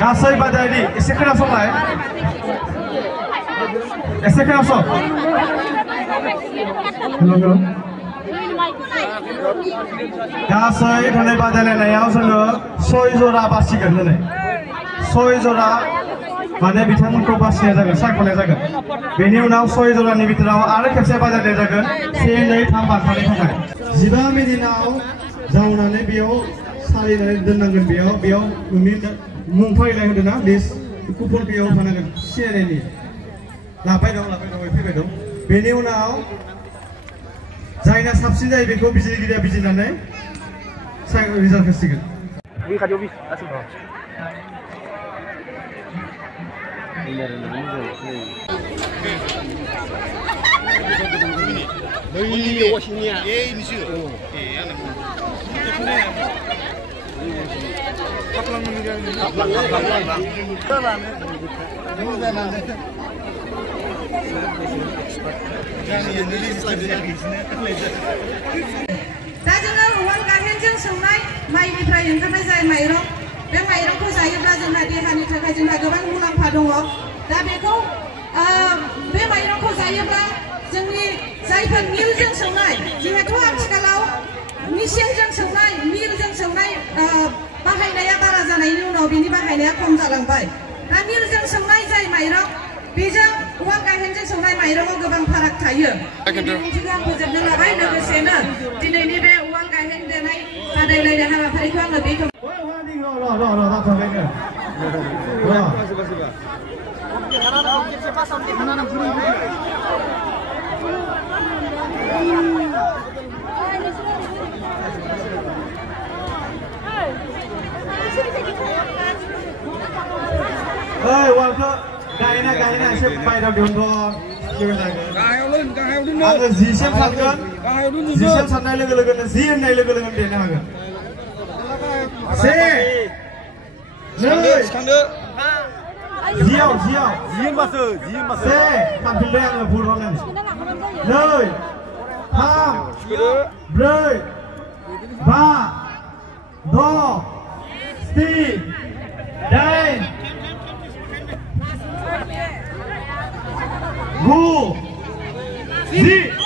गासै बादायारि एसे खोनासंलाय एसे खोनासं गासै थानाय बादायलायनायाव जोङो 6 जरा बासिगोन दिनै 6 जरा माने बिथांमोनखौ बासिनाय जागोन सायख'नाय जागोन बेनि उनाव 6 जरानि बिथोराव आरो खेबसे बादायनाय जागोन 1 2 3 बान्थानि थाखाय 15 मिनिटआव जावनानै बेयाव सालिनानै दोननांगोन बेयाव नोंनि मुं फारिलाइ होदों ना लिस्ट कुपन बेयाव होफानांगोन सिनायनायनि लाबाय दं फैबाय दं बेनि उनाव जायना साबसिन जायो बेखौ बिजिरगिरिया बिजिरनानै रिजाल्ट होसिगोन दा जोङो उवाल गाहेनजों सौनाय माइनिफ्राय ओंखारनाय जाय माइरं बे माइरंखौ जायोब्ला जोंहा देहानि थाखाय जोंहा गोबां मुलाम्फा दङ दा बेखौ बे माइरंखौ जायोब्ला जोंनि जायफोर मिलजों सौनाय जिहेतु आथिखालाव मेसिनजों सौनाय मिलजों सौनाय बाहायनाया बारा जानायनि उनाव बिनि बाहायनाया खम जालांबाय दा मिलजों सौनाय जाय माइरं बेजों उवाल गाहेनजों सौनाय माइरंआव गोबां फाराग थायो बिबुंथिखौ आं फोजोबनो लाबाय लोगोसेनो दिनैनि बे उवाल गाहेन देनाय बादायलायनाय हाबाफारिखौ आङो बेखौ उवालखौ गायना एसे बायराव दिहुनथ' आङो जिसिम सानगोन जिसिम साननाय लोगो लोगोनो जि होननाय लोगो लोगोनो देनो हागोन 1 2 जियाव 1 थांफिनबाय आङो भुल होननानै 2 3 4 5 6 7 8 9 10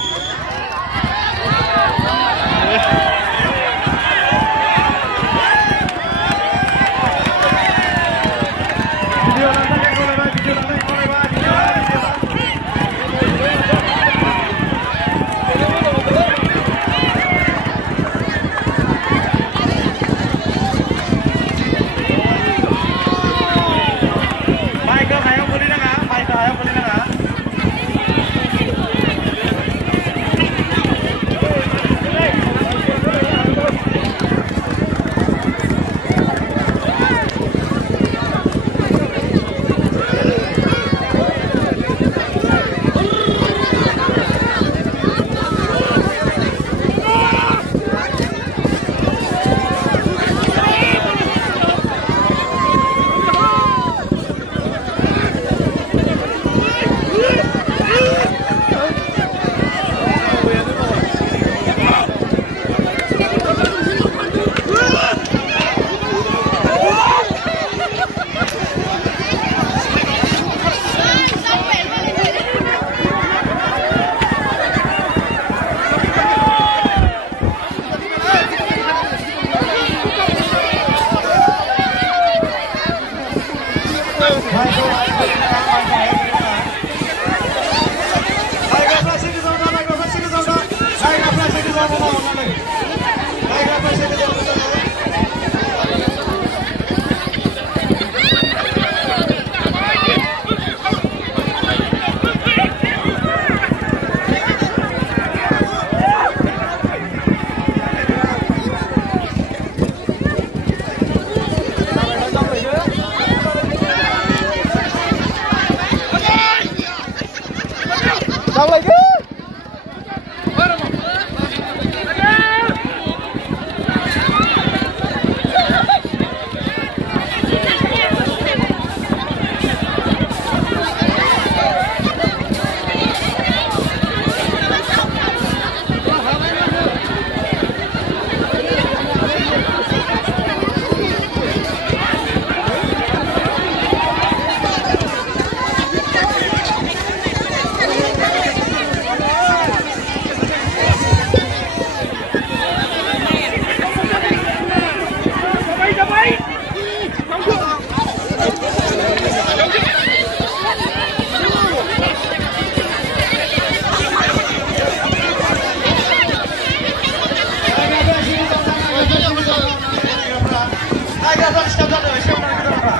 नायग्राफ्रा डिस्टार्ब जादों एसे उनाव गोदानफ्रा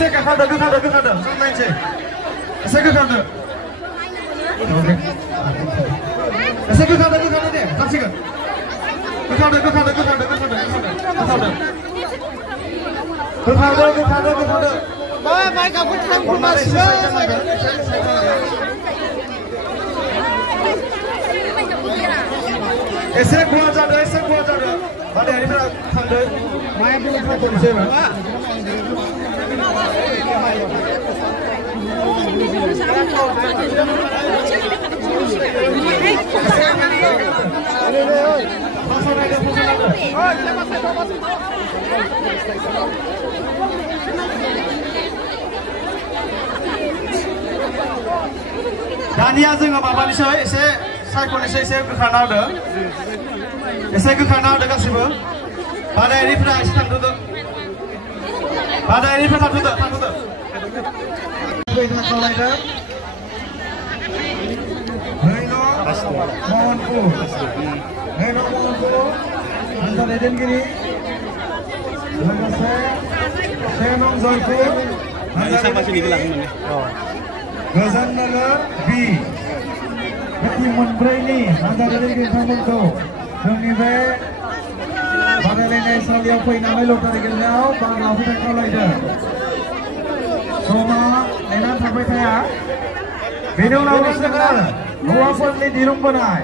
Saya ke kader, sampai saya ke kader. Oke. Saya ke kader deh, kasih ke. Ke kader. Baik, kamu tenang formasi. Esek gua jadi. Pada hari ini थांदों माया दulu सायख'नोसै मा दानिया जोङो माबानिसै एसे सायख'नोसै एसे गोखाना होदो एसे गोखाना होदो गासिबो बादायारिफ्रा एसे थांथ'दो बादायारिफ्रा थांथ'दो फैना खावलायदों Heno Mohanpur हानजा दैदेनगिरि लोगोसे सेनम जयपुर गोजोन नगर बि बे टीम मोनब्रैनि हानजा दैदेनगिरि बिथांमोनखौ जोंनि बे बादायलायनाय सालियाव फैनानै लटारि गेलेनायाव बाहागो लाफैनो खावलायदों समा नेनानै थाबाय थाया बेनि उनाव जोङो हौवाफोरनि दिरुं बोनाय